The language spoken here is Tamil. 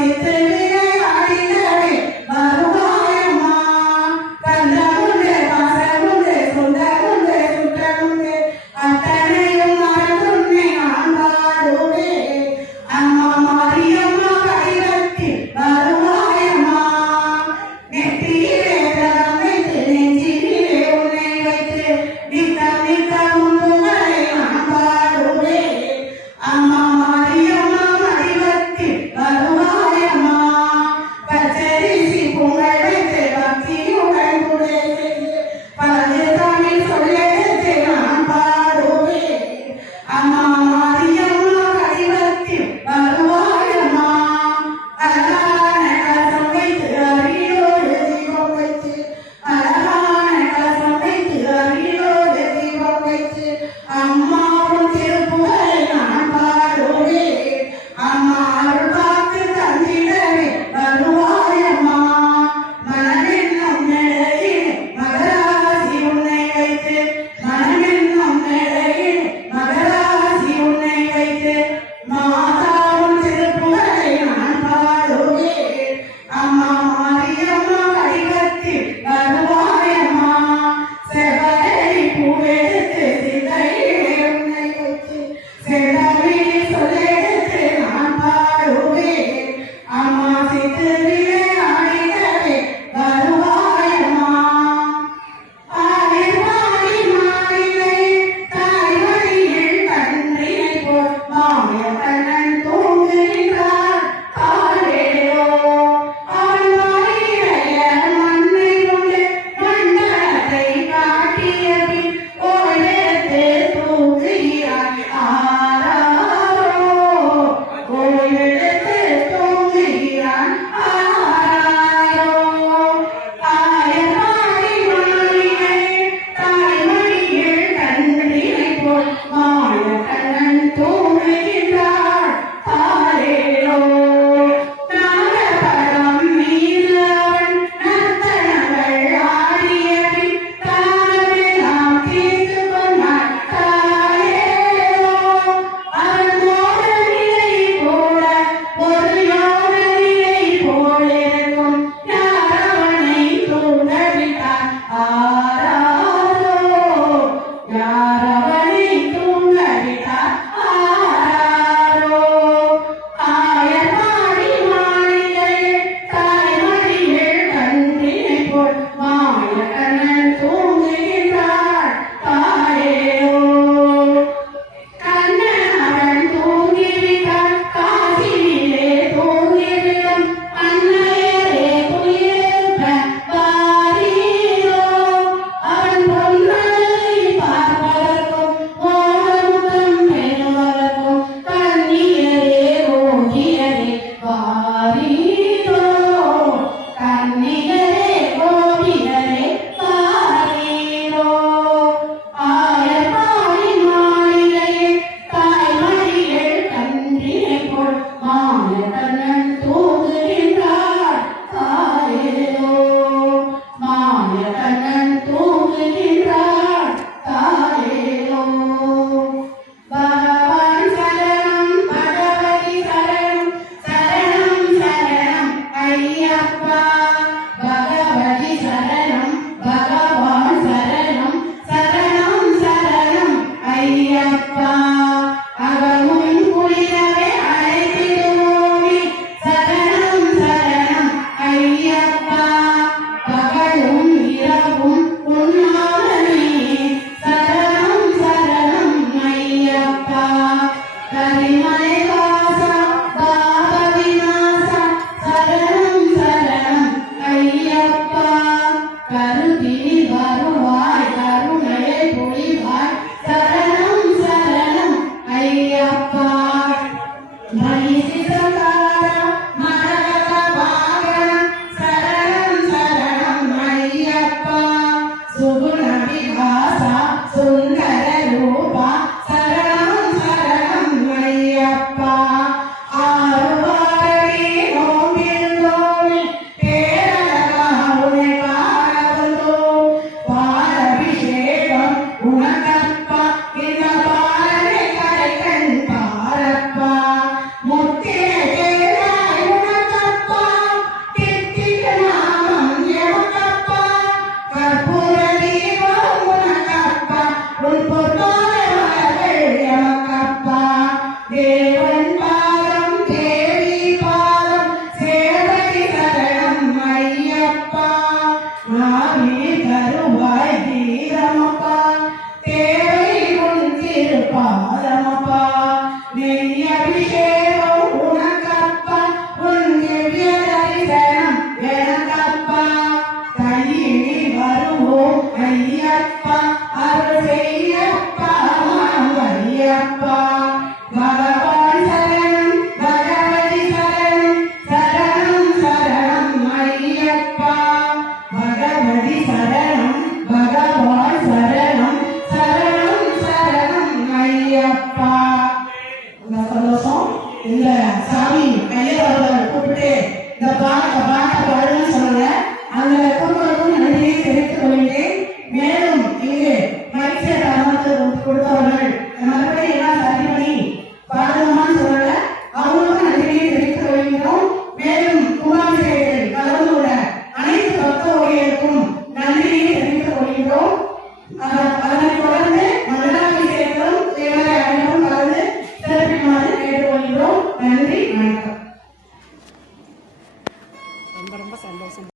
quiet ആരും a área பகவதி சரணம் பகவான் சரணம் சரணம் சரணம் ஐயப்பா. சந்தோஷம் இந்த சாமி கையில் வரவர் கூப்பிட்டு இந்த பாருங்கப்பா